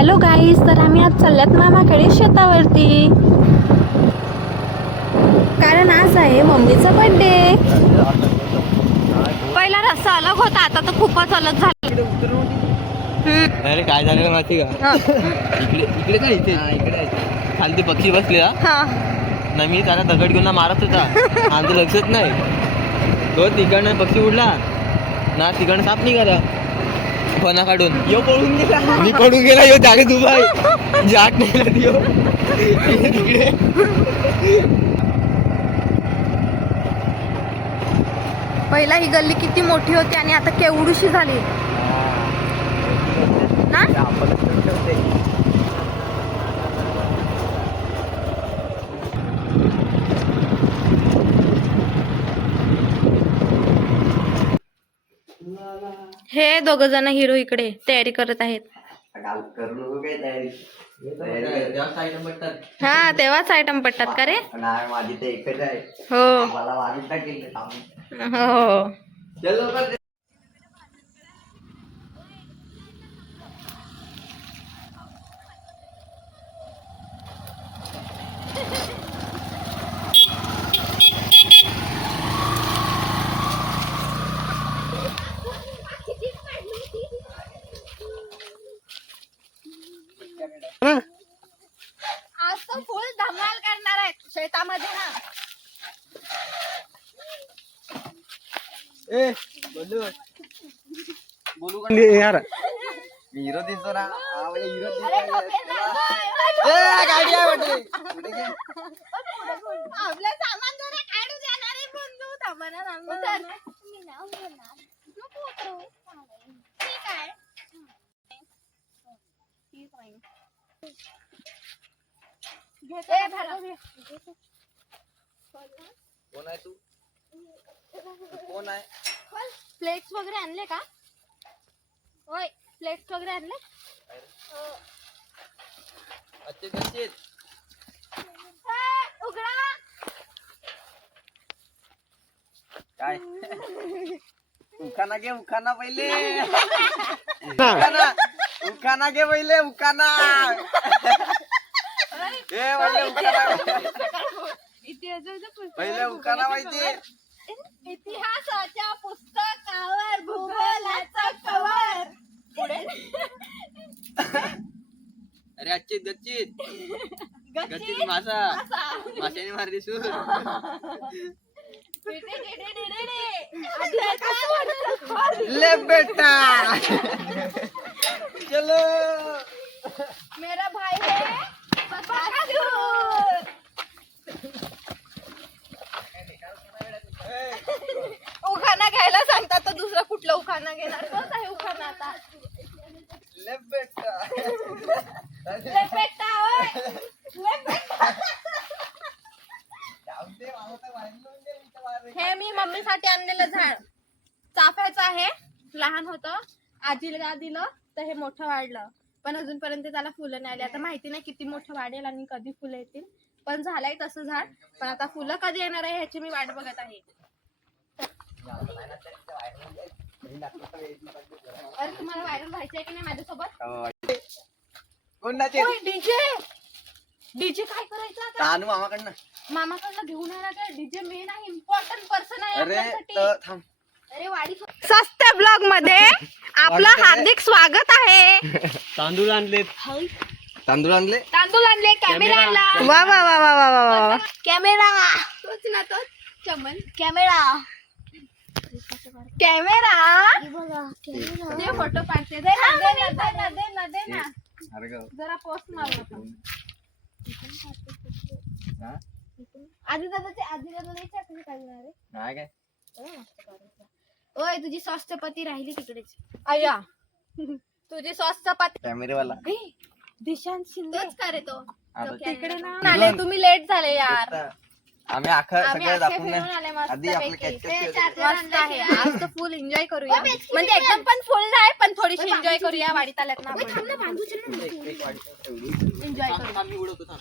Hello guys, तर आम्ही आज चालल्यात मामाकडे शेतावरती, कारण आज आहे मम्मीचा बर्थडे. पहिला रस्ता अलग होता, आता तर खूपच अलग झाला. अरे काय झालं माहिती का? इकडे इकडे काय इकडे खालती पक्षी बसले ना, मी त्याला दगड घेऊन मारत होता. आमचं लक्षच नाही, तो तिकडनं पक्षी उडला ना, तिकडनं साप निघाला फणा काढून. यो पळून गेला, मी पळून गेला. यो जागेत उभा आहे, जाग नाही यो तिकडे. पहिला ही गल्ली किती मोठी होती आणि आता केवढीशी झाली ना. हे दोघ जण हिरो इकडे तयारी करत आहेत. हा, तेव्हाच आयटम पडतात का रे? माझी ते एकच आहे. हो मला वाढून टाकेल. हो. आज तो फुल धमाल करणार आहे शेतामध्ये ना. बोलू का यार? मी हिरो दिसतो ना, हिरो गाडी आहे वाटते. आपलं सामान जरा काढू देणार आहे बंधू. थांबा. ठीक आहे. कोण आहे तू? कोण आहे? प्लेट्स वगैरे आणले का? होय, प्लेट्स वगैरे आणले. उघडा. काय उखाना घे, उखाना पहिले. उखाना घे पहिले, उखाना. पहिले उखाना माहिती. इतिहासाच्या पुस्तकावर भूगोलाचा कवर. पुढे अरे अच्छी गच्चीत मासा, माशाने मारली सूर. ले बेटा चलो. मेरा भाई है बकासूर. उखाणा घ्यायला सांगता तर दुसरा कुठला उखाणा घेणार? तोच आहे उखाणा आता. ले बेटा. ले बेटा, ओय. ले बेटा. हे मी मम्मीसाठी आणलेलं झाड चाफ्याचं आहे. लहान होतं, आजीला दिलं तर हे मोठं वाढलं, पण अजूनपर्यंत त्याला फुलं नाही आली. आता माहिती नाही किती मोठं वाढेल आणि कधी फुलं येतील, पण झालंय तसं झाड. पण आता फुलं कधी येणार आहे ह्याची मी वाट बघत आहे. अरे तुम्हाला व्हायरल व्हायचंय की नाही माझ्यासोबत? डीजे काय करायचं आता? आणू मामाकडनं. मामाकडनं घेऊन येणार का? डीजे मेन आहे, इम्पॉर्टंट पर्सन आहे अरे आपल्यासाठी. थांब. अरे वाडी स्वस्त ब्लॉग मध्ये आपलं हार्दिक स्वागत आहे. तांदूळ आणले. तांदूळ आणले. कॅमेरा आणला. वा वा वा वा वा वा वा. कॅमेरा तोच ना, तोच चमन. कॅमेरा दे, फोटो काढते. दे ना. जरा पोस्ट मारू. आधी दादाची इच्छा कशी काढणार आहे? नाही काय ओय, तुझी स्वस्तपती राहिली तिकडेच. अय्या, तुझी स्वस्तपती कॅमेरेवाला दिशांत शिंदेच का रे तो? तिकडे ना फिरून. आले तुम्ही, लेट झाले यार. आम्ही सगळं अख्खे दाखवून फिरून आले मस्त आधी आपलं पैकी. मस्त आहे. आज तर फुल एन्जॉय करूया, म्हणजे एकदम पण फुल नाही, पण थोडीशी एन्जॉय करूया. वाडीत आल्यात ना आपण, एन्जॉय करू. आम्ही उडवतो. थांब.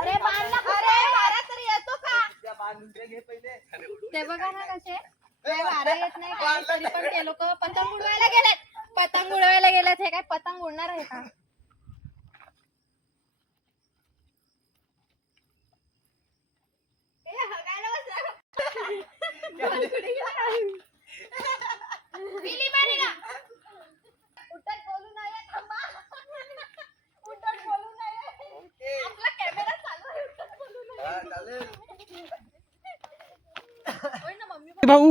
अरे बांधला, अरे वारा तर येतो का? ते बघा ना कसे वारा येत नाही काय तरी पण ते लोक पतंग उडवायला गेलेत. हे काय पतंग उडणार आहे का? बिली मारेगा. उठत बोलू नये, थांबा. उठत बोलू नये. आपला कॅमेरा चालू आहे, उठत बोलू नये. होय ना मम्मी भाऊ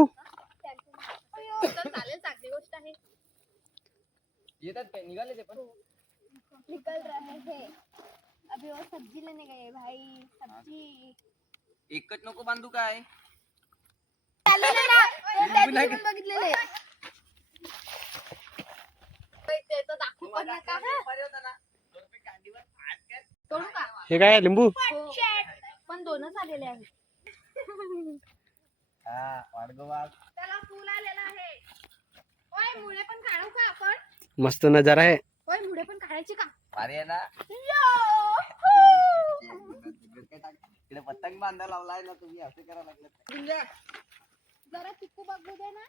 तर चालेल, चांगली गोष्ट आहे. येतात काय निघाले ते पण निकल रहे थे. अभी वो सब्जी लेने गए भाई. सब्जी एकच नको बांधू काय बघितलेले ते तर दाखवू पण नका. तोडू का? हे काय लिंबू हो. पण दोनच आलेले आहेत. त्याला फुल आलेलं आहे. ओय मुळे पण काढू का आपण? मस्त नजारा आहे. ओय मुळे पण काढायची का? अरे ना यो! इकडे पतंग बांधायला लावलाय ना तुम्ही असं करायला लागलं. जरा चिक्कू बघू दे ना.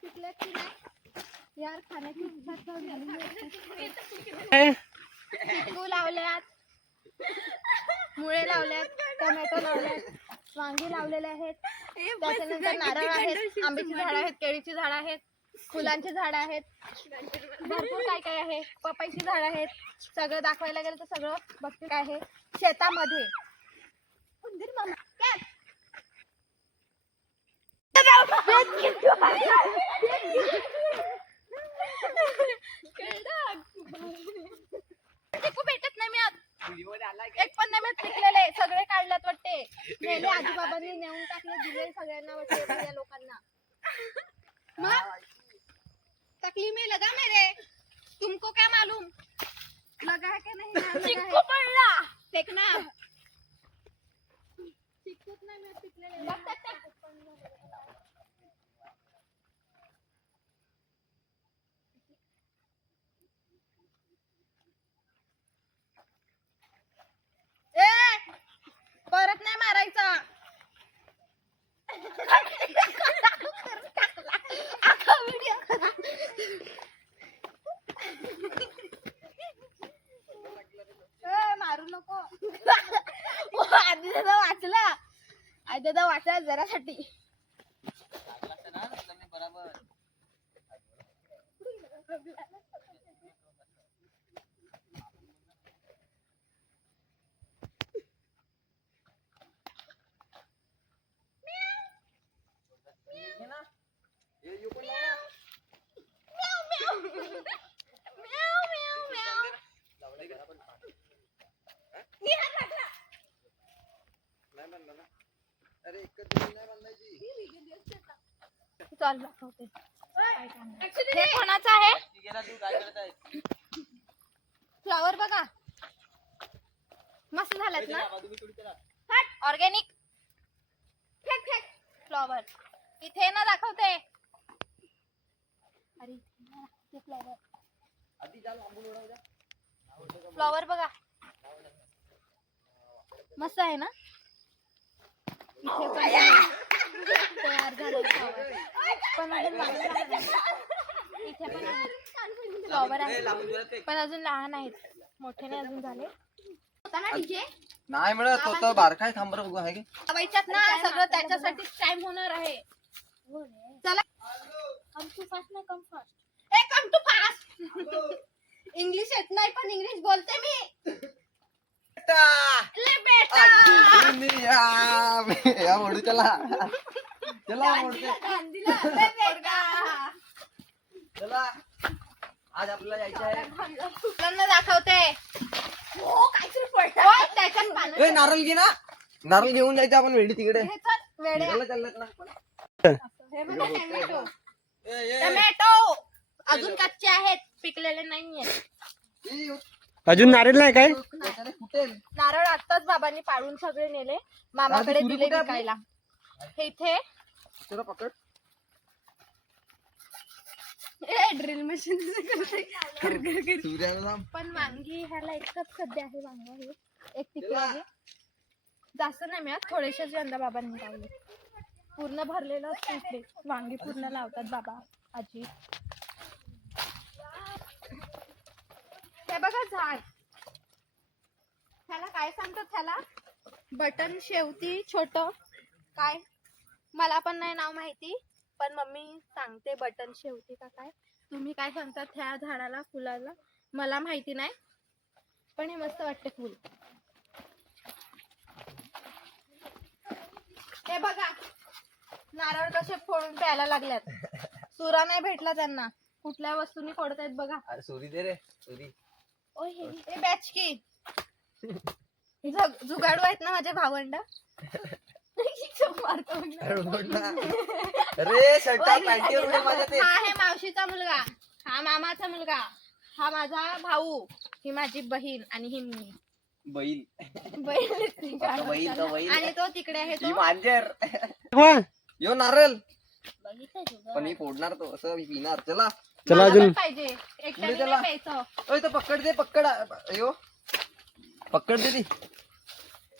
पिकले की नाही यार, खाण्याची इच्छा झाली. चिक्कू लावल्यात, मुळे लावल्यात, टोमॅटो लावल्यात, वांगी लावलेले आहेत, त्याच्यानंतर नारळ आहेत, आंब्याची झाडं आहेत, केळीची झाडं आहेत, फुलांची झाडं आहेत, भरपूर काय काय आहे. पपईची झाडं आहेत. सगळं दाखवायला गेलं तर सगळं बघते काय आहे शेतामध्ये. उंदीर मामा काय भेटत नाही मिळत. एक पण नाही मिळत पिकलेले. सगळे काढल्यात वाटते. नेले आजोबाबांनी नेऊन टाकले, दिले सगळ्यांना वाटते. या लोकांना मग तकलीफ में लगा मेरे. तुमको क्या मालूम लगा है कि नहीं. चिक्कू पडला फेकना. चिक्कूच नाही मिळत पिकलेले. परत नाही मारायचा. मारू नको. आधी दादा वाचला. आधी दादा वाचला जरासाठी. बरोबर चल दाखवते. हे कोणाचं आहे? फ्लॉवर बघा मस्त झालेत ना. ऑर्गॅनिक फ्लॉवर इथे ना दाखवते. अरे फ्लॉवर बघा मस्त आहे ना. इथे पण तयार झाले फ्लॉवर. पण अजून इथे पण फ्लॉवर आहे, पण अजून लहान आहेत, मोठे नाही अजून झाले. नाही मिळत होतं बारकाय. थांबर बघू आहे लावायच्यात ना सगळं. त्याच्यासाठी टाइम होणार आहे. चला कम टू फास्ट ना. Come fast. ए कम टू फास्ट. इंग्लिश येत नाही पण इंग्लिश बोलते मी. ले बेटा या मोडू चला चला मोडते चला. आज आपल्याला जायचं आहे. मुलांना दाखवते. हो काहीतरी पडलं त्याच्यात पाणी. ए नारळ घे ना. नारळ घेऊन जायचं आपण वेडी तिकडे. हे चल, वेड्या. निघायला चाललेत ना. हे बघा टोमॅटो. टोमॅटो अजून कच्चे आहेत, पिकलेले नाहीये. अजून नारळ नाही काय. कुठे नारळ आत्ताच बाबांनी पाडून सगळे नेले, मामाकडे दिले विकायला. हे इथे पकड. Drill machine. सूर्याला पण वांगी ह्याला एकच सध्या आहे. वांग हे एक तिकडे आहे. जास्त नाही मिळत, थोडेसेच यंदा बाबांनी लावले. पूर्ण भरलेलं असतं इकडे. वांगी पूर्ण लावतात बाबा आजी. हे बघा झाड. ह्याला काय सांगतात? ह्याला बटन शेवती छोट काय मला पण नाही नाव माहिती, पण मम्मी सांगते बटन शेवटी का काय. तुम्ही काय सांगतात ह्या झाडाला फुलाला मला माहिती नाही, पण हे मस्त वाटते फुल. हे बघा नारळ कसे फोडून प्यायला लागल्यात. सुरा नाही भेटला त्यांना, कुठल्या वस्तूंनी फोडतायत बघा. अरे सुरी दे रे सुरी. ओ हे बॅच की जुगाडू आहेत ना माझे भावंड. अरे शर्टा पॅन्टीवर उड्या माझ्या ते. हा आहे मावशीचा मुलगा, हा मामाचा मुलगा, हा माझा भाऊ, ही माझी बहीण आणि ही मी. बैल बहीण बैल तो बैल आणि तो तिकडे आहे ही तो. मांजर. वा, यो नारळ बघितलं पण मी फोडणार तो असं मी पिणार. चला चला अजून. पाहिजे एकट्याने चला. नाही प्यायचं. ओय तो पकड दे पकड. अयो पकड दे ती.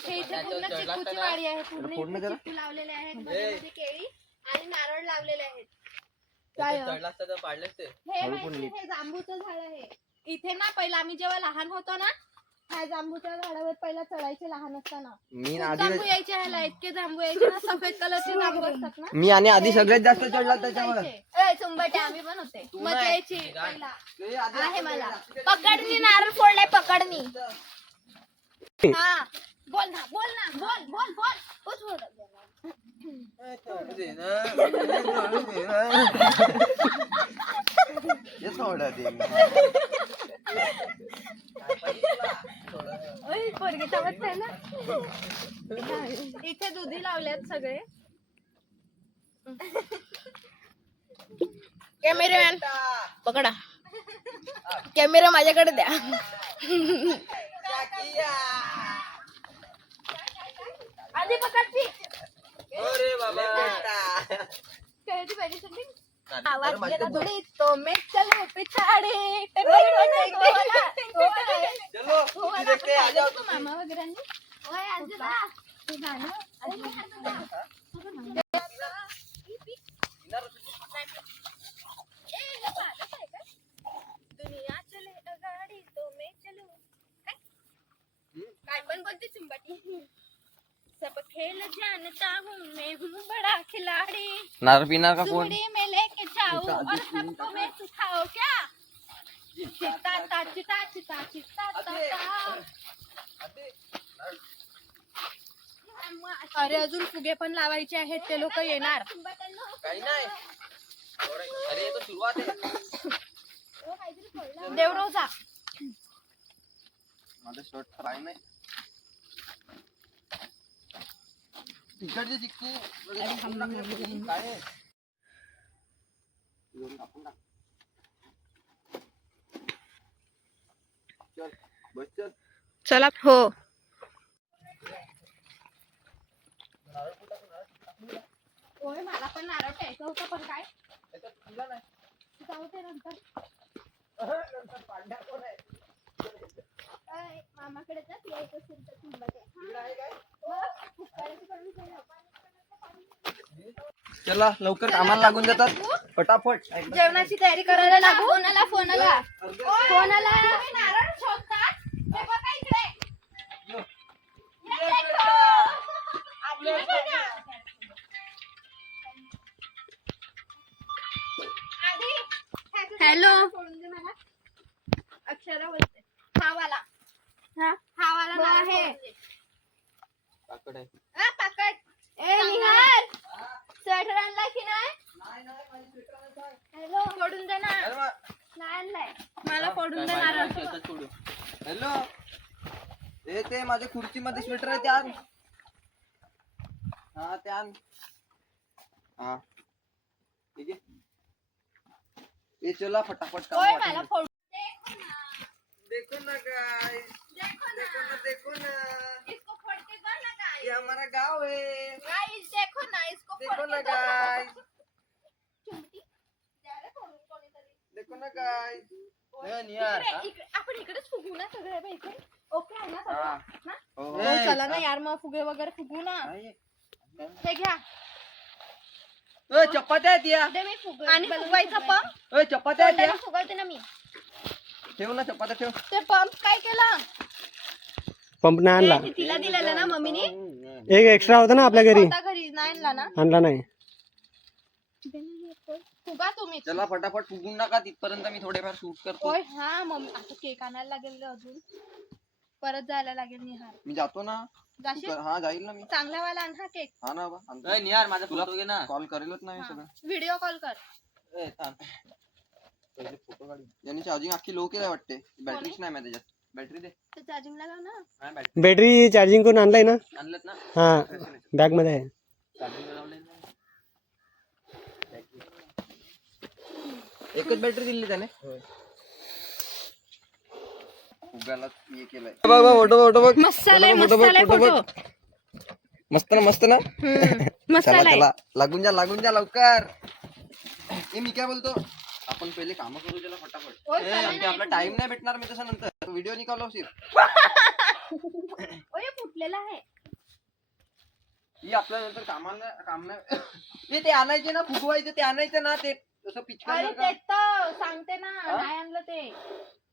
हे इथे पूर्ण चिकूची वाडी आहे, पूर्ण पूर्ण जरा. चिकू लावलेले आहेत, मध्ये केळी आणि नारळ लावलेले आहेत. काय हो? हे माहिती हे जांबूचं झाड आहे. इथे ना पहिला आम्ही जेव्हा लहान होतो ना, ह्या जांबूच्या झाडावर पहिला चढायचे लहान असताना. मी खूप आधी जांबू यायचे ह्याला, इतके जांबू यायचे ना, सफेद कलरचे जांबू असतात ना. मी आणि आधी सगळ्यात जास्त चढला त्याच्यावर. चुंबटे आम्ही पण होते, तू मग नाही. यायची पहिला. ते आधी आहे आपण मला गेला. पकडणी नारळ फोडलाय पकडणी. हा बोल ना बोल ना बोल बोल बोल उच बोल. हे सोडा दे. ओय, पोरगी चावत नाही ना. इथे दुधी लावल्यात सगळे. कॅमेरामॅन पकडा, कॅमेरा माझ्याकडे द्या. आधी पकडची अरे बाबा कळती पाहिजे तुम्ही. अरे आवाज माझी गेला तर थोडी तो मैं चलो पिछाड़े. चलो ये देखते आ जाओ तुम. मामा वगैरे ओय आजोबा हे गाणं दुनिया चले गाडी तो मैं चलू. काय पण बोलते चिंबाटी. सब खेल जानता हूँ मैं हूँ बड़ा खिलाड़ी. नारळ पिणार का कोण? सुमड़ी में लेके जाऊं और सबको मैं सिखाऊं क्या. चिता ता चिता चिता चिता ता. अरे अजून फुगे पण लावायचे आहेत, ते लोक येणार. काही नाही. अरे तो सुरुवात आहे. देवरोजा माझा शर्ट फ्राय नाही. तिकडचे चिक्कू काय आहे? घेऊन कापून टाक. चल बस चल. चला हो. होय मला पण नारळ प्यायचं होतं, पण काय जाऊ दे नंतर. मामाकडे यायचं असेल तर चिंबाटे. चला लवकर कामाला लागून जातात फटाफट. जेवणाची तयारी करायला लागू. फोनाला फोनाला फोनाला नारळ शोधतात. हे बघा इकडे. हॅलो अक्षरा बोलते. हा वाला आहे. पाकड आहे. पाकड. ए निहार स्वेटर आणला की नाही. हॅलो फोडून दे ना. नाही आणलाय मला फोडून दे नारळ. हॅलो ते माझ्या खुर्ची मध्ये स्वेटर आहे ते आण. हा ते आण. हा ठीक आहे. ये चला फटाफट काम ओय वाटून मला दे. फोडून देखो ना गाइस, देखो ना इसको फोड़ के दो ना गाइस. ये हमारा गांव है. गाइस देखो ना इसको देखो फोड़ ना के दो. गाइस, चिमटी द्या रे फोडून कोणीतरी. देखो ना गाइस. निहार आपण इकडेच फुगू ना सगळे पैसे. ओके आहे ना हा. सगळं ना. हो. चला ना यार मग फुगे वगैरे फुगू ना. हे घ्या चपात्या आहेत या. दे मी फुगे आणि फुगवायचा पंप. चपात्या आहेत या. फुगवते ना मी. ठेव ना चपात्या ठेव. ते पंप काय केलं. पंप नाही आणला. ते तिला दिलेलं ना मम्मीने. एक एक्स्ट्रा होता ना आपल्या घरी, स्वतः घरी नाही आणला ना. आणला नाही. फुगा तुम्ही. चला फटाफट फुगून टाका, तिथपर्यंत मी थोडेफार शूट करतो. होय हा मम्मी आता केक आणायला लागेल रे अजून. परत जायला लागेल निहार. मी जातो ना. जाशील? हा जाईल ना मी. चांगला वाला आण हा केक. हा ना बा निहार, माझा फोटो घे ना. कॉल करेलच ना मी सगळं. व्हिडिओ कॉल कर. फोटो काढ. यांनी चार्जिंग अख्खी लो केलं वाटते, बॅटरीच नाही माझ्या त्याच्यात. बॅटरी दे. तर चार्जिंगला लाव ना. बॅटरी चार्जिंग करून आणलाय ना. आणलं ना. हा बॅग मध्ये आहे. एकच बॅटरी दिली त्याने. फुग्याला हे केलंय. बघ फोटो फोटो बघ. मस्त आलाय फोटो. मस्त ना मस्त ना. मस्त चला आलाय. चला लागून जा लवकर. हे मी काय बोलतो, आपण पहिले काम करू त्याला फटाफट. म्हणजे आपला टाइम नाही भेटणार. मी तसं नंतर व्हिडिओ निकालो ओय फुटलेला आहे. ही आपल्या नंतर काम नाही. ते आणायचे ना, फुगवायचे ते आणायचं ना, ते तसं पिचकार. अरे ते तर सांगते ना नाही आणलं ते.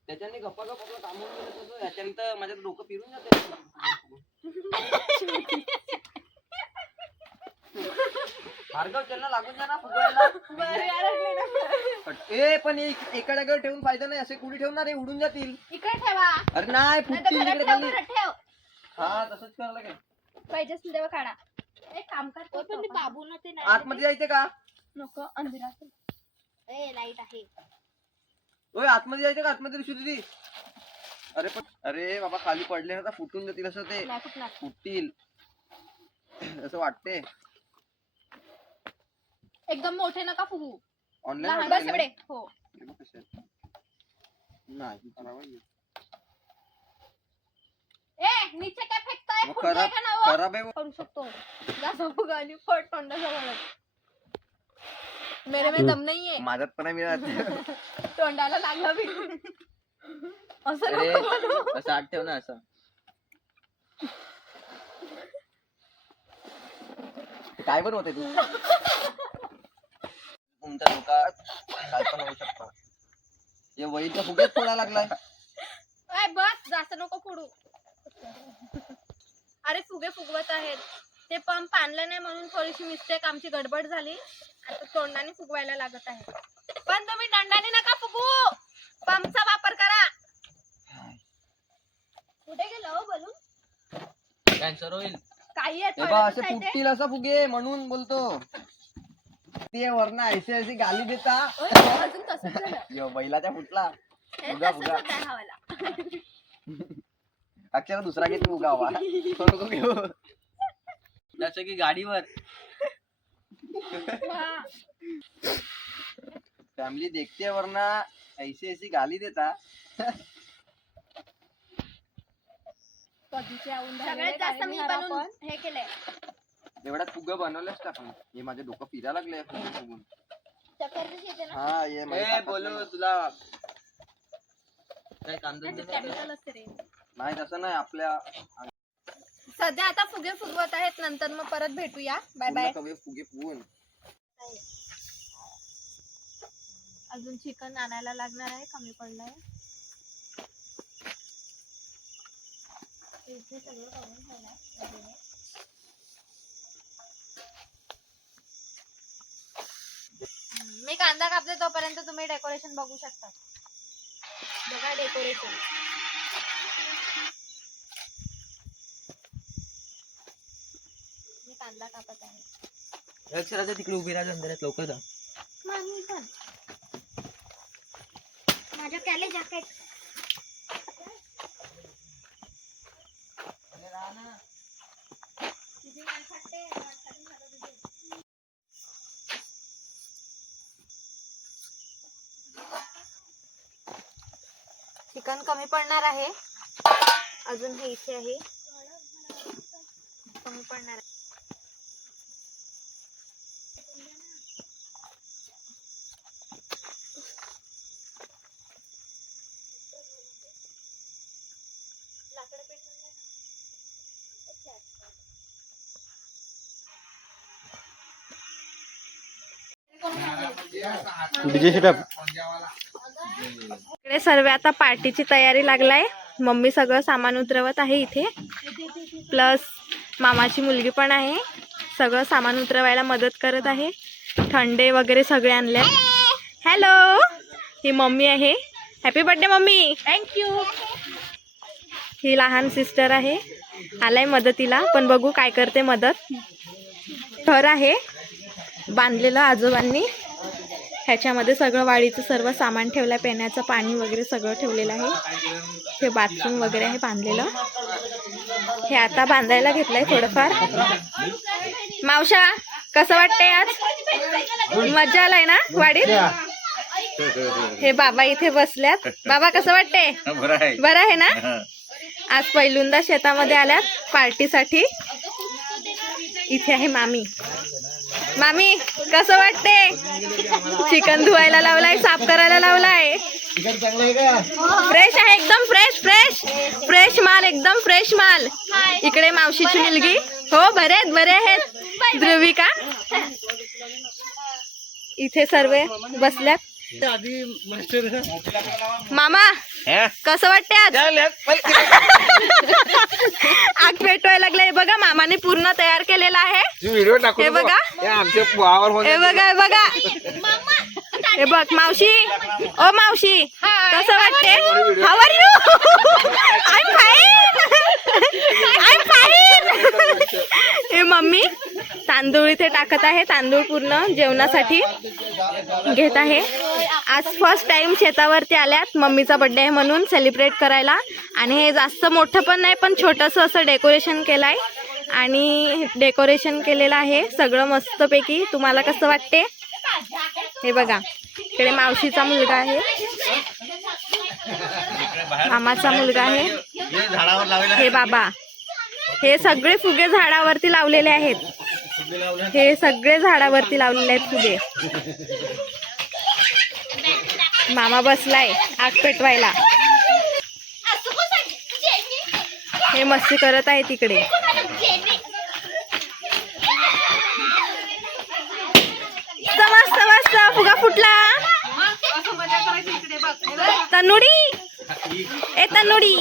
त्याच्याने गप्पा आपलं काम होऊन गेलं तसं. याच्यानंतर माझं डोकं फिरून जाते. भार्गव त्यांना लागून जा ना फुगवायला. ए पण एका जागेवर ठेवून फायदा नाही. असे कुठे ठेवणार आहे, उडून जातील. इकडे ठेवा. अरे नाही फुटतील इकडे खाली. ठेव. हा तसंच करायला लागेल. पाहिजे असेल तेव्हा काढा. एक काम करतो पण बाबू ना ते आतमध्ये जायचं का. नको अंधारात. ए लाईट आहे. ओय आतमध्ये जायचं का. आतमध्ये ऋषी दीदी. अरे बाबा खाली पडले ना तर फुटून जातील. असं ते फुटतील असं वाटते. एकदम मोठे नका फुगू. ऑनलाईन बस एवढे. हो नाही ए नीचे काय फेकताय. खराब का ना हो? खराब आहे. करू शकतो. जास्त फुगाली फट तोंडाजवळ. मेरे में दम नाहीये. माझ्यात पण नाही मिळत. तोंडाला लागला बी. असं अरे, नको बोलू. असं आत ठेव ना असं. काय पण होते तू. तुमच्या डोक्यात काय पण होऊ शकतं. हे वहीच्या फुग्यात फोडायला लागलाय. ए बस जास्त नको फोडू. अरे फुगे फुगवत आहेत. ते पंप आणलं नाही म्हणून थोडीशी मिस्टेक आमची गडबड झाली. आता तोंडाने फुगवायला लागत आहे. पण तुम्ही दंडाने नका फुगू. पंपचा वापर करा. कुठे गेलो हो बोलून. कॅन्सर होईल. काही असे फुटतील असं फुगे म्हणून बोलतो. ते वरना ऐशी ऐशी गाली देता. अजून तसंच झालं. यो बैलाच्या फुटला. हे फुगा तसंच फुगा. होतंय हवाला. अक्षर दुसरा घेत फुगा हवा. नको घेऊ. जसं की गाडीवर. फॅमिली देखते वरना ऐसी ऐसी गाली देता. सगळ्यात जास्त मी बनवून हे केलंय. एवढ्यात फुगा बनवलंच का आपण. हे माझे डोकं फिरायला लागले फुगून. चक्करच येते ना. हा ये बोलू तुला काय केमिकल असते रे. नाही तसं नाही. आपल्या सध्या आता फुगे फुगवत आहेत. नंतर मग परत भेटूया. Bye bye. फुगे फुगून अजून चिकन आणायला लागणार आहे. कमी पडलंय. इथे सगळं करून ठेवलंय. मी कांदा कापते तोपर्यंत तुम्ही डेकोरेशन बघू शकता. बघा डेकोरेशन. मी कांदा कापत आहे. अक्षराच्या तिकडे उभी राहा अंधारात लवकर जा. मी पण माझ्या कॅले जॅकेट. चिकन कमी पडणार आहे. अजून हे इथे आहे. कमी पडणार आहे. DJ setup. इकडे सर्व आता पार्टीची तयारी लागलाय. मम्मी सगळं सामान उतरवत आहे इथे. प्लस मामाची मुलगी पण आहे, सगळं सामान उतरवायला मदत करत आहे. थंडे वगैरे सगळे आणले. हॅलो, ही मम्मी आहे. Happy birthday mummy. थँक्यू. ही लहान सिस्टर आहे, आलाय मदतीला, पण बघू काय करते मदत. घर आहे बांधलेलं आजोबांनी, ह्याच्यामध्ये सगळं वाडीचं सर्व सामान ठेवलं आहे, पिण्याचं पाणी वगैरे सगळं ठेवलेलं आहे. हे बाथरूम वगैरे आहे बांधलेलं. हे आता बांधायला घेतलंय थोडंफार. मावशा कसं वाटतंय आज? मजा आलाय ना वाडीत? हे बाबा इथे बसल्यात. बाबा कसं वाटतंय? बरं आहे ना? आज पहिल्यांदा शेतामध्ये आल्यात पार्टीसाठी. इथे आहे मामी. मामी कसं वाटते? चिकन धुवायला लावलाय, साफ करायला लावलाय. फ्रेश आहे एकदम, फ्रेश माल, एकदम फ्रेश माल. इकडे मावशीची मुलगी. हो बरे आहेत. ध्रुविका. इथे सर्व बसल्यात. मामा कसं वाटते आज? आग पेटवायला लागले. हे बघा मामाने पूर्ण तयार केलेला आहे. हे बघा, हे बघा. हे बघ मावशी. ओ मावशी कसं वाटते? How are you? I am fine. हे मम्मी तांदूळ इथे टाकत आहे. तांदूळ पूर्ण जेवणासाठी घेत आहे. आज फर्स्ट टाइम शेतावरती आल्यात मम्मीचा बर्थडे आहे म्हणून सेलिब्रेट करायला. आणि हे जास्त मोठं पण नाही, पण छोटंसं असं डेकोरेशन केलं आहे. आणि डेकोरेशन केलेलं आहे सगळं मस्तपैकी. तुम्हाला कसं वाटते? हे बघा, इकडे मावशीचा मुलगा आहे, मामाचा मुलगा आहे. हे बाबा, हे सगळे फुगे झाडावरती लावलेले आहेत. हे सगळे झाडावरती लावलेले आहेत फुगे. मामा बसलाय आग पेटवायला. हे मस्ती करत आहे तिकडे. मस्त फुगा फुटला. तनुडी, ए तनुडी.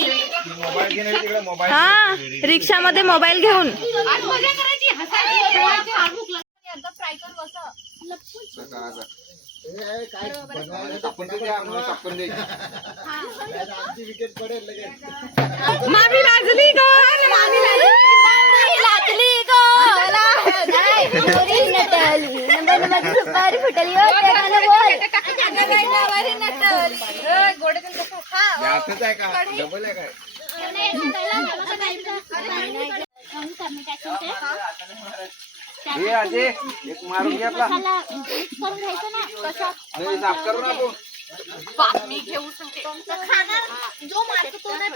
हा, रिक्षामध्ये मोबाईल घेऊन. मामी लाजली ग. मारून घ्या आपला. साफ करू ना बातमी घेऊ शकते. जो मारतो तो नाही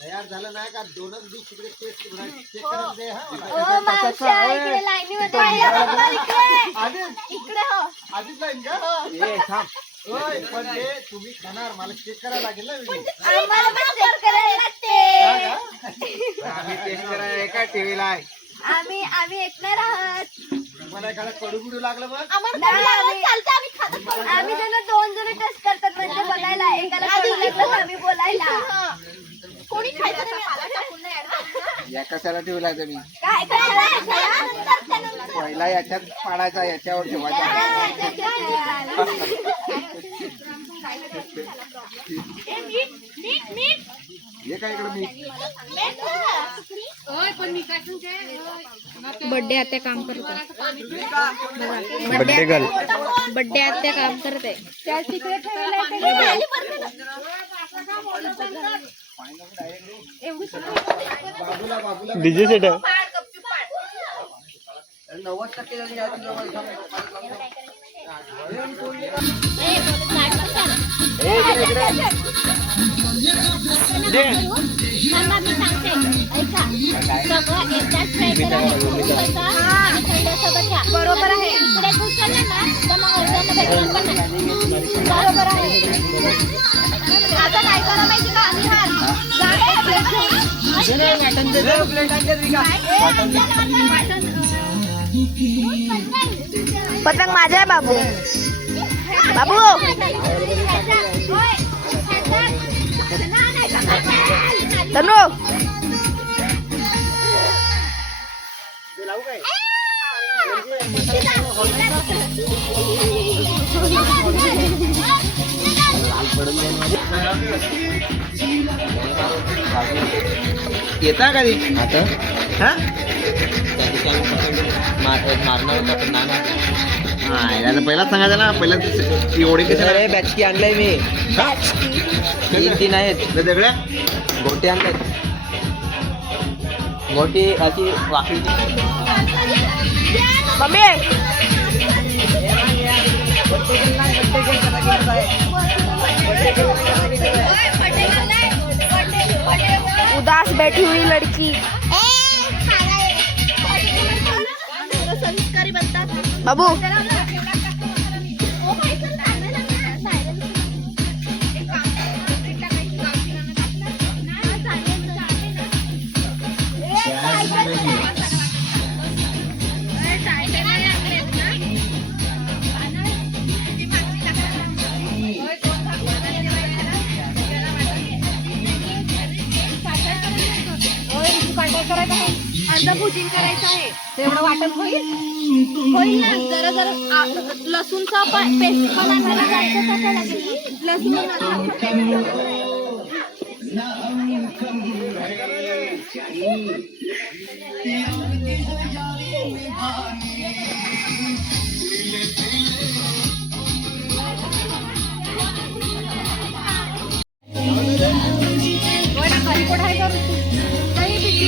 तयार झालं नाही का? दोनच दिवस तिकडे टेस्ट आधीच लाईन का? पण ते तुम्ही खाणार, मला चेक करायला लागेल ना. आम्ही टेस्ट करायला का टीव्हीला आहे? आम्ही येत नाही राहत. मला एखादा कडू बिडू लागलं मग आम्ही जण 2 जण टेस्ट करतात म्हणजे बघायला. एकाला आम्ही बोलायला. कोणी या कशाला ठेवला तुम्ही? काय पहिला याच्यात पाडायचा, याच्यावर ठेवायचा. हे काय इकडे बर्थडे आत्या काम करते. Birthday girl. बर्थडे आत्या काम करते. डीजे सेट आहे. 90. बरोबर आहे. बरोबर आहे. आता काय करा माहिती का? पतंग माझा आहे बाबू. बाबू तनु येता कधी आता हा मारणार होता पण नाही याला पहिलाच सांगायचं ना पहिला एवढे कसे बॅचकी आणलाय मी तीन आहेत वेगळ्या गोटी आणल्यात गोटी अशी वाकडी मम्मी उदास बैठी हुई लड़की. संस्कारी बनतात बाबू भुजिंग करायचं आहे तेवढं वाटत होईल होईल ना. जरा जरा लसूणचा पेस्ट पण आणायला जायचं कसं लागेल लसूण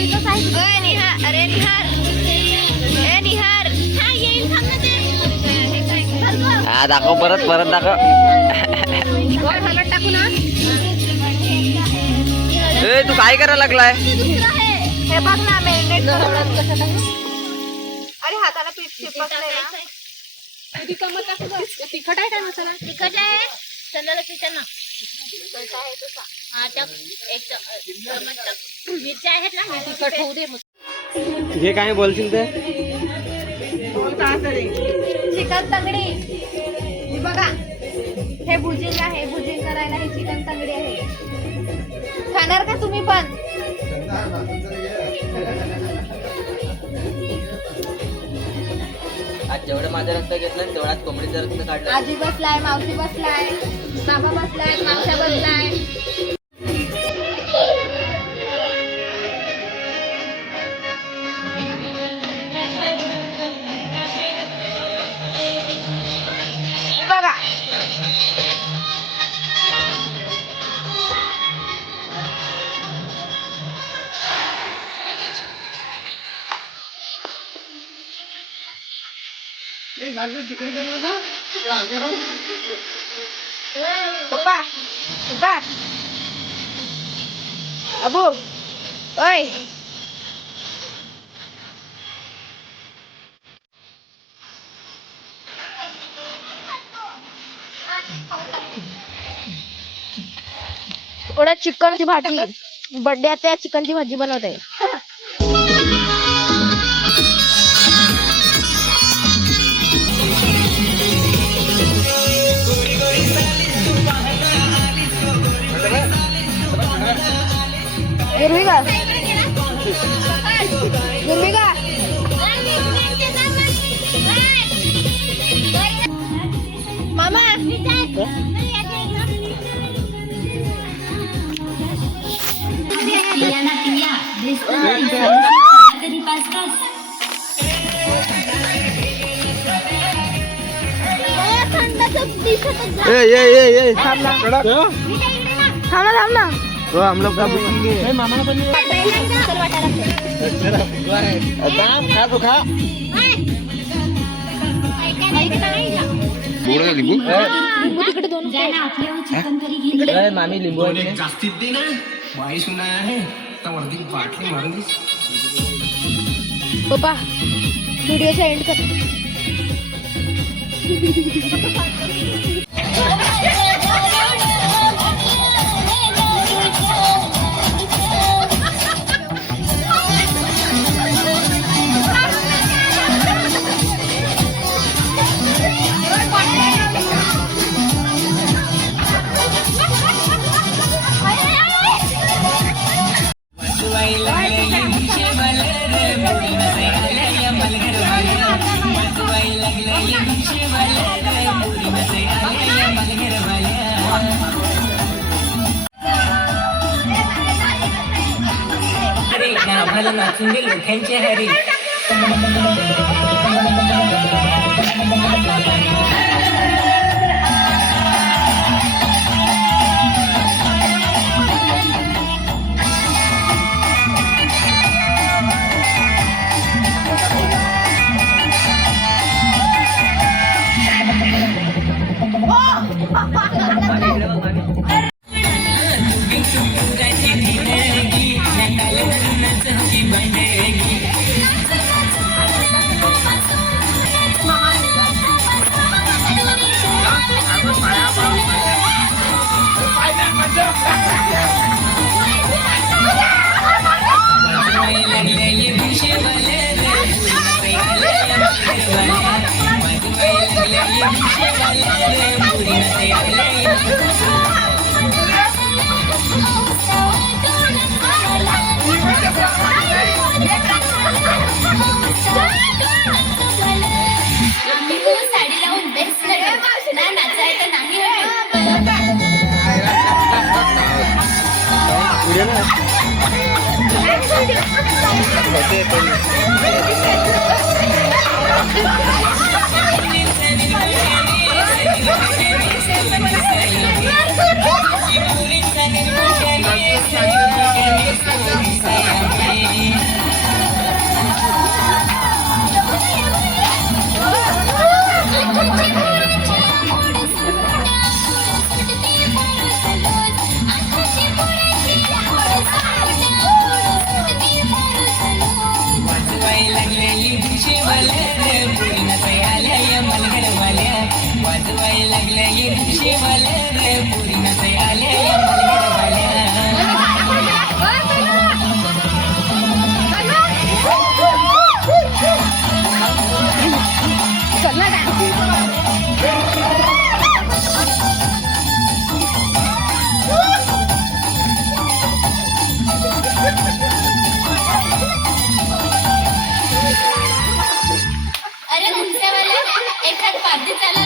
अरे निहार ए निहार हा येईल थांब ना ते हा दाखव परत दाखव टाकू ना. ए तू काय करायला लागलाय हे बघ ना मॅरिनेट कसं अरे हाताला पीठ चिपकलंय ना. किती कमत टाकू बघ. तिखट आहे काय मसाला? तिखट आहे चंदला किचन ना कसा आहे तसा. हा टाक एक चमच मिरच्या आहेत ना तिखट होऊ दे. हे काय बोलशील ते चिकन तंगडी ही बघा हे भुजिंग आहे. भुजिंग करायला ही चिकन तंगडी आहे. खाणार का तुम्ही पण? आज जेवढं माझं रक्त घेतलं तेवढाच कोंबडीचं रक्त काढलं. आजी बसलाय, मावशी बसलाय, बाबा बसलाय, मावशा बसलाय. बघा पप्पा पप्पा अबू ओय थोडा चिकनची भाजी बर्थडे आता चिकनची भाजी बनवते. गिरवी का गिरवी का मामा थांब ना तो हम लोग का तिकडे दोन मामी लिंबू जास्तीत दे ना बाई सुनाय आहे तर वरती बाटली मारून दे. पप्पा व्हिडिओचा एंड कर. आम्हाला नाचून दे लोकांचे हरी. साडी लावून बेस्ट नाचायचं नाही. अरे हुंसेवाला एखाद पार्टी चाला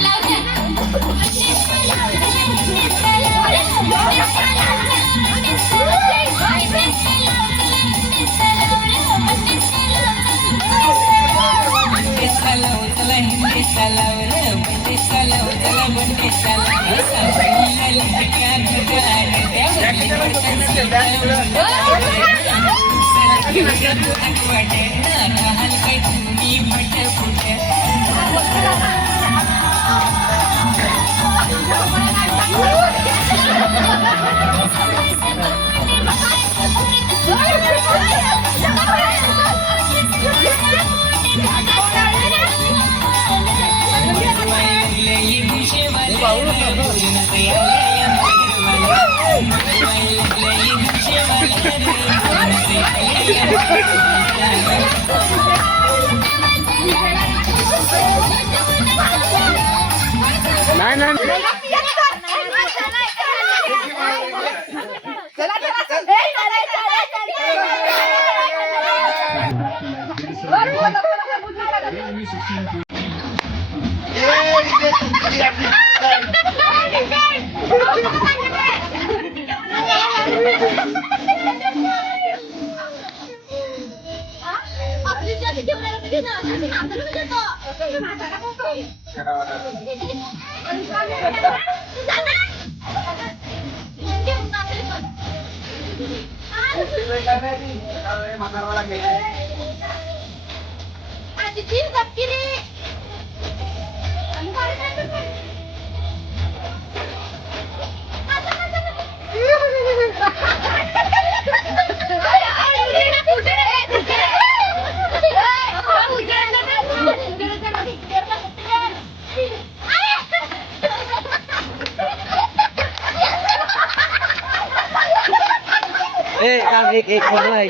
एक फोटो आहे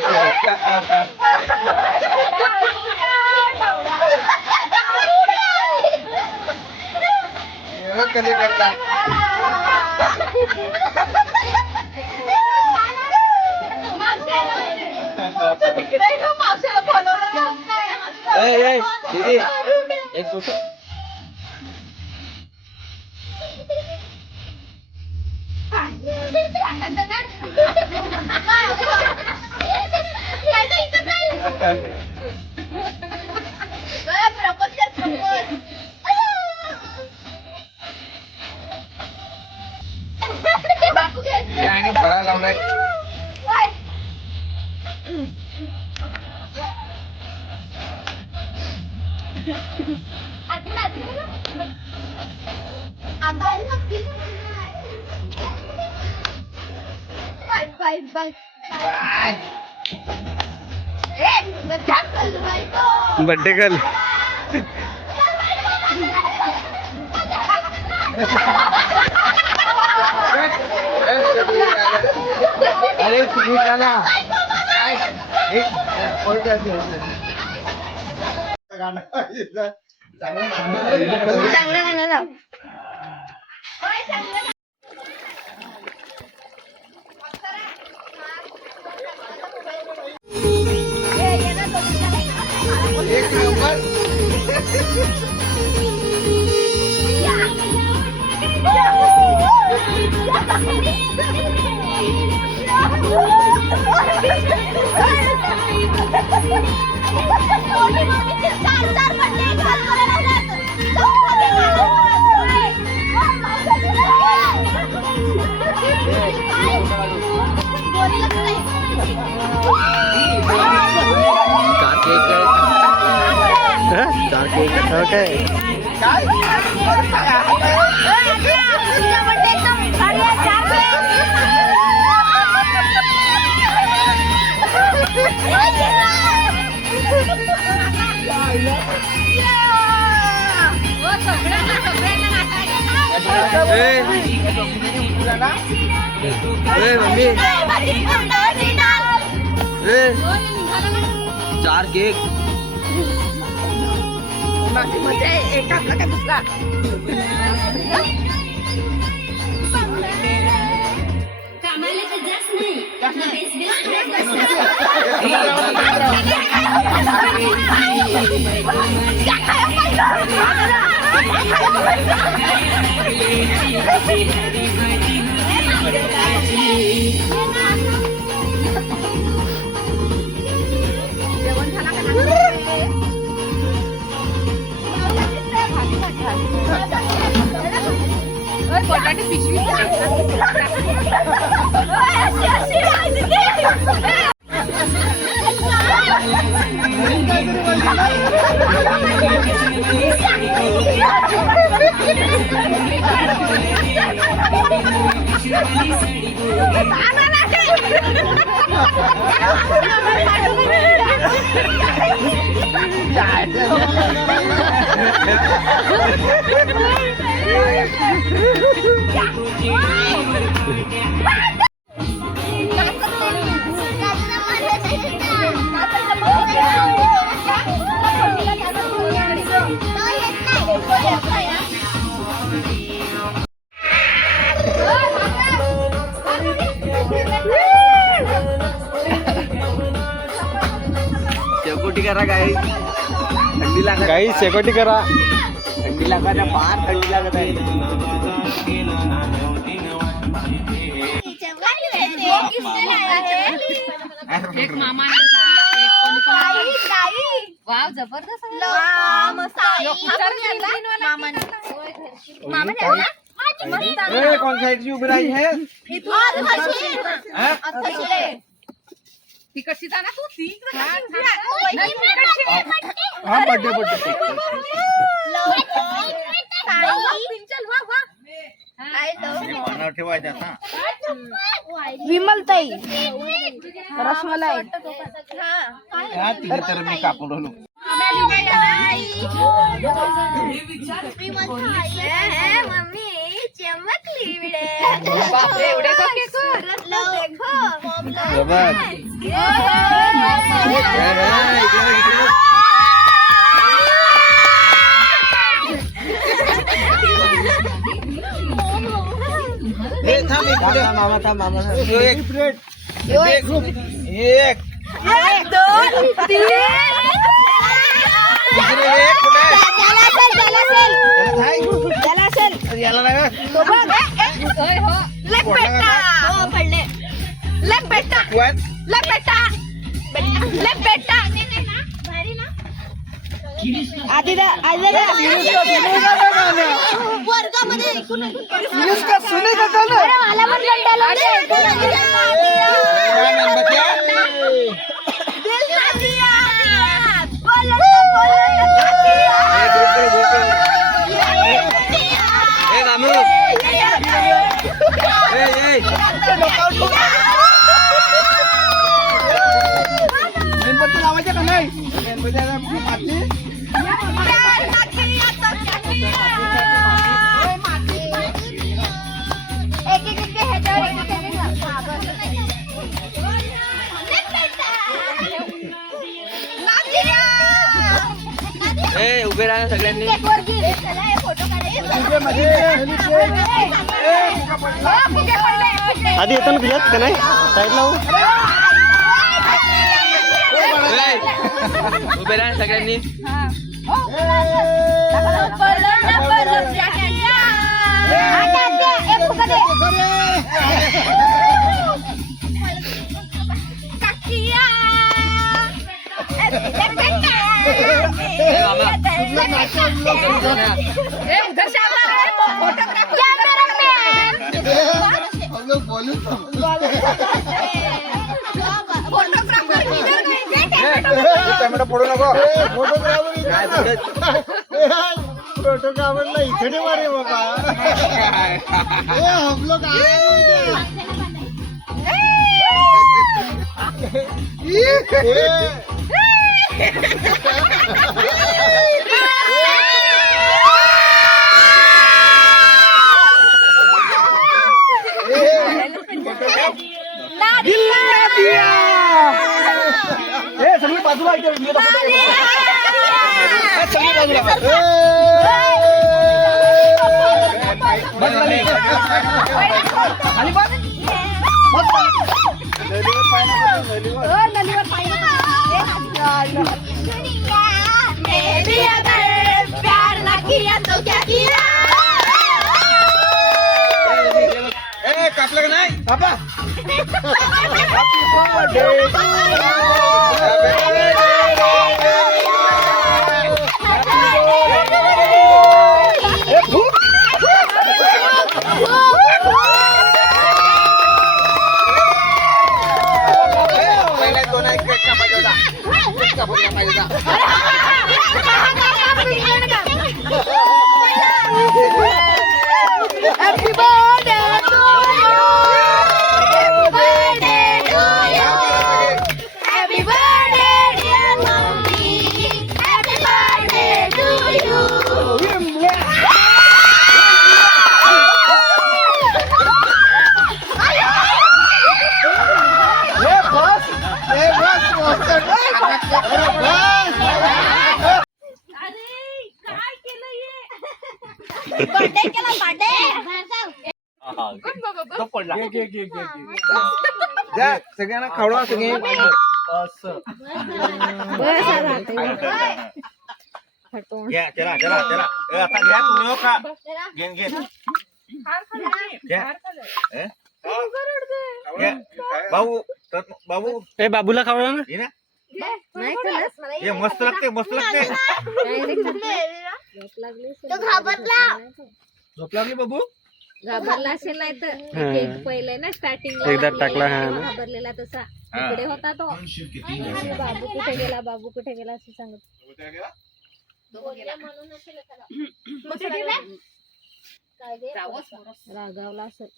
कधी करता दीदी एक फोटो बड्डे गर्ल अरे तुम्ही गाणं ओके मम्मी 4 केक कामाला तर जास्त नाही पोटाची पिशवी शेकोटी करा काही थंडी लागत काही शेकोटी करा थंडी लागत आहे फार थंडी लागत आहे एक मामा वाव जबरदस्त कौन साइड से उभं राही है तिकडची जा ना तू हा बड्डे ठेवायचा ना विमलताई रसमलाई तर मी कापून राहिलो मम्मी चमकली बापरे एवढे मामा एक प्लेट एक दोन तीन याला नाही वर्गामध्ये ऐकून ऐकून मेणबत्ती लावायचे का नाही मेणबत्ती उभे राहा सगळ्यांनी. आधी येतो ना तुझ्यात का नाही साईडला उभे राहा सगळ्यांनी. टोमॅटो फोडू नको फोटोग्राफरला इथे मारे बाबा हम लोग सगळी बाजूला कापलं का नाही बाबा सगळ्यांना खावडा सगळे चला चला चला आता घ्या तुम्ही खा घेन घेन बाबू बाबू ए बाबूला खावडा ना हे मस्त लागते मस्त लागते झोप लागली बाबू घाबरला असेल नाही तर पहिले ना स्टार्टिंग एकदा टाकला घाबरलेला तसा इकडे होता तो बाबू कुठे गेला असं सांगत रागावला असेल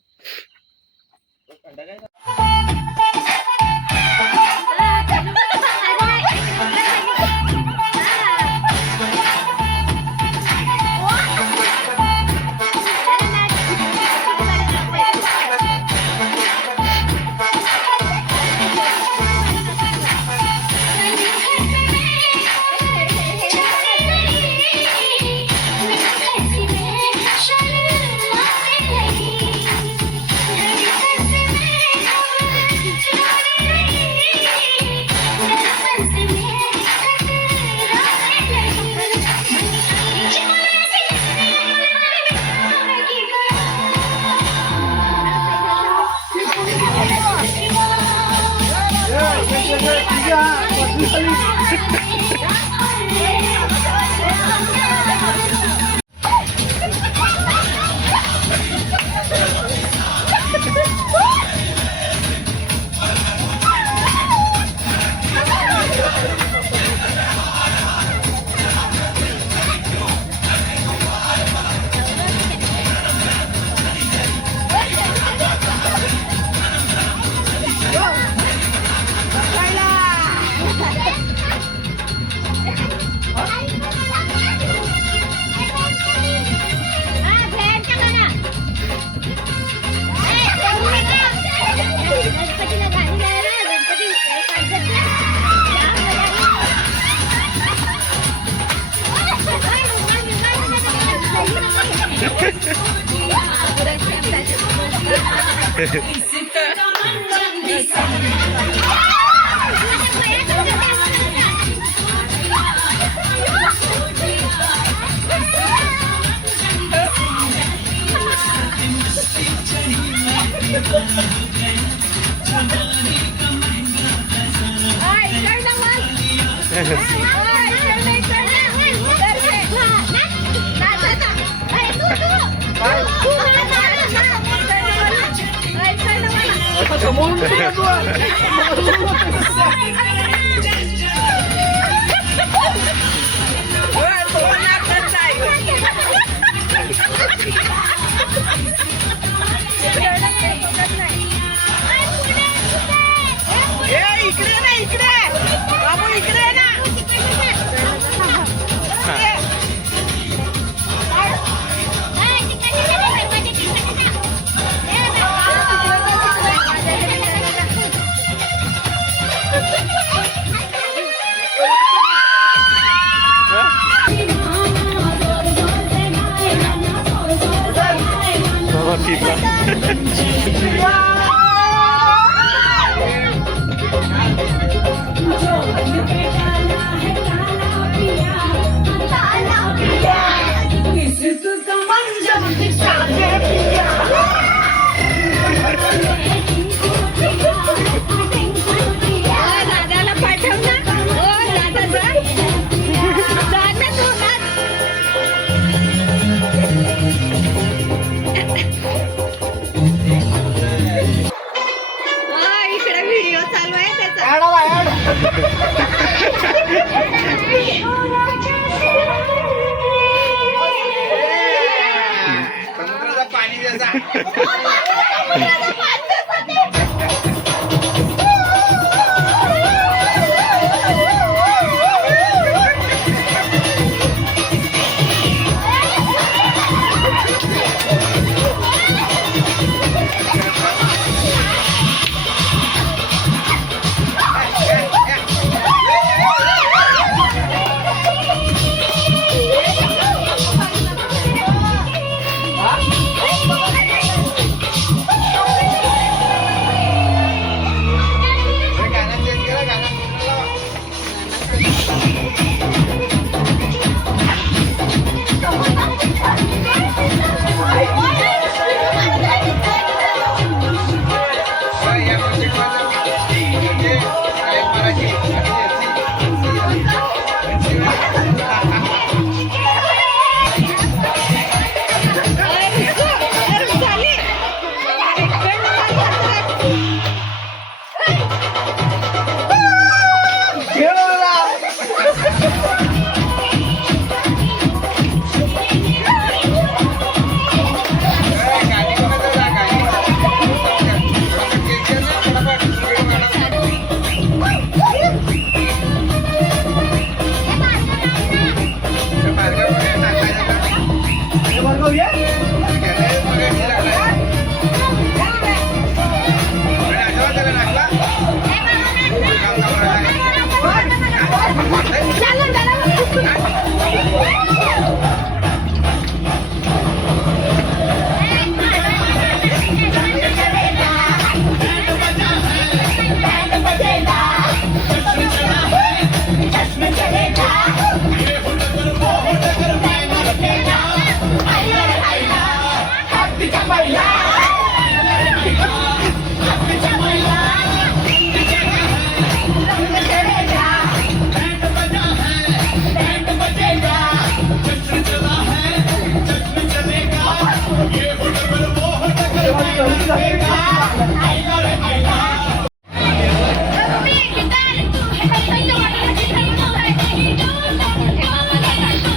इकडे व्हिडिओ चालू आहे त्याचा. समुद्राचं पाणी द्यायचा.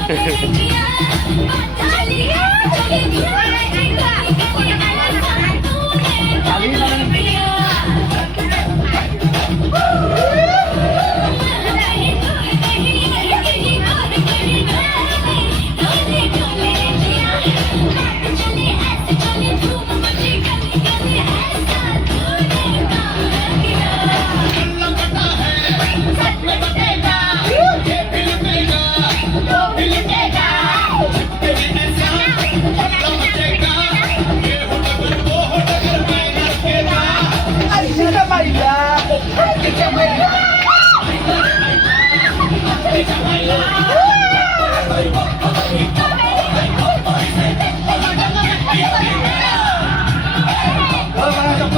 Hey!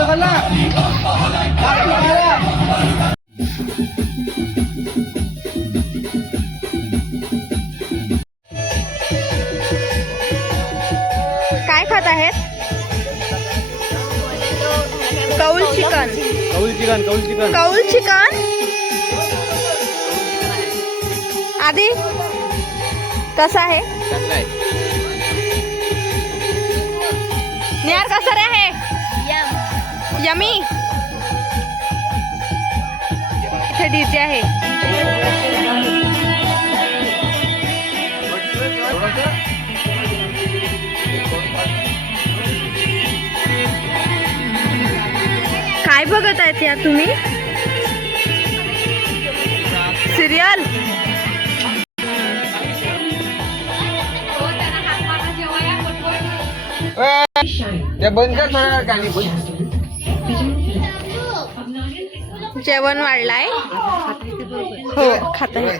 काय खात आहेत? कौल चिकन. कौल चिकन आधी कसं आहे? चांगला आहे. निहार कसं रे आहे? यमी. हे डीजे आहे. काय बघत आहेत या तुम्ही? सिरियल. जेवण वाढलाय. हो खात आहे.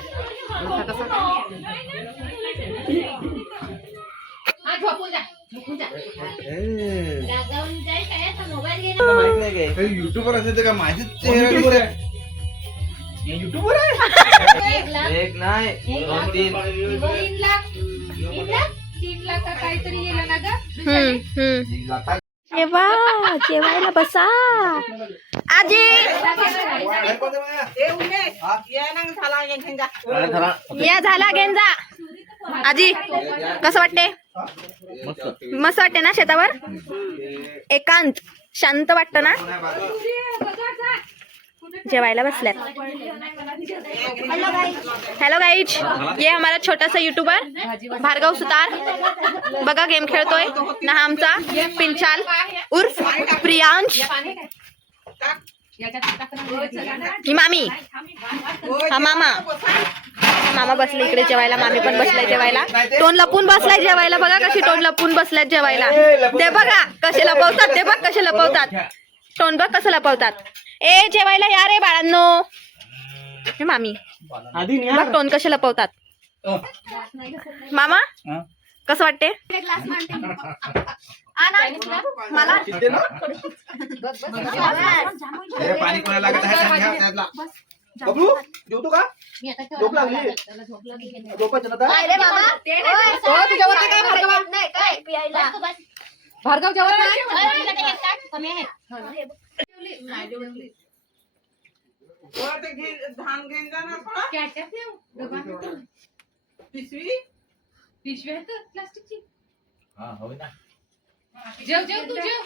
युट्यूबर असेल का माझेच चेहरा युट्यूबर आहे. एक नाही 2-3. 3 लाख काहीतरी गेलं ना ग. जेवायला बसा. आजी या झाला गेंजा. आजी कसं वाटते? मस्त वाटते ना शेतावर? एकांत शांत वाटतं ना? जेवायला बसल्यात. हेलो गाइज, ये हमारा छोटा सा यूट्यूबर भार्गव सुतार. बघा गेम खेळतोय ना आमचा पिंचाल उर्फ प्रियांश. ही मामी. हा मामा. मामा बसले इकडे जेवायला. मामी पण बसलाय जेवायला. तोंड लपून बसलाय जेवायला. बघा कशी तोंड लपून बसल्यात जेवायला. ते बघा कसे लपवतात. ते बघ कसे लपवतात. तोंड बघ कसं लपवतात. ए जेवायला या रे बाळांनो. हे मामी बघ तोंड कसे लपवतात. मामा कसं वाटते? मला पाणी कोणाला लागत आहे? बबलू देऊ तू का? झोप लागली. झोपायचं ना काय रे मामा? तुझ्यावर काय भार्गव नाही काय पियायला? भार्गव जेवण नाही. कमी आहे. धान घेऊन जा ना थोडा. पिशवी आहे तर प्लास्टिकची. हा हो ना. जेव तू जेव.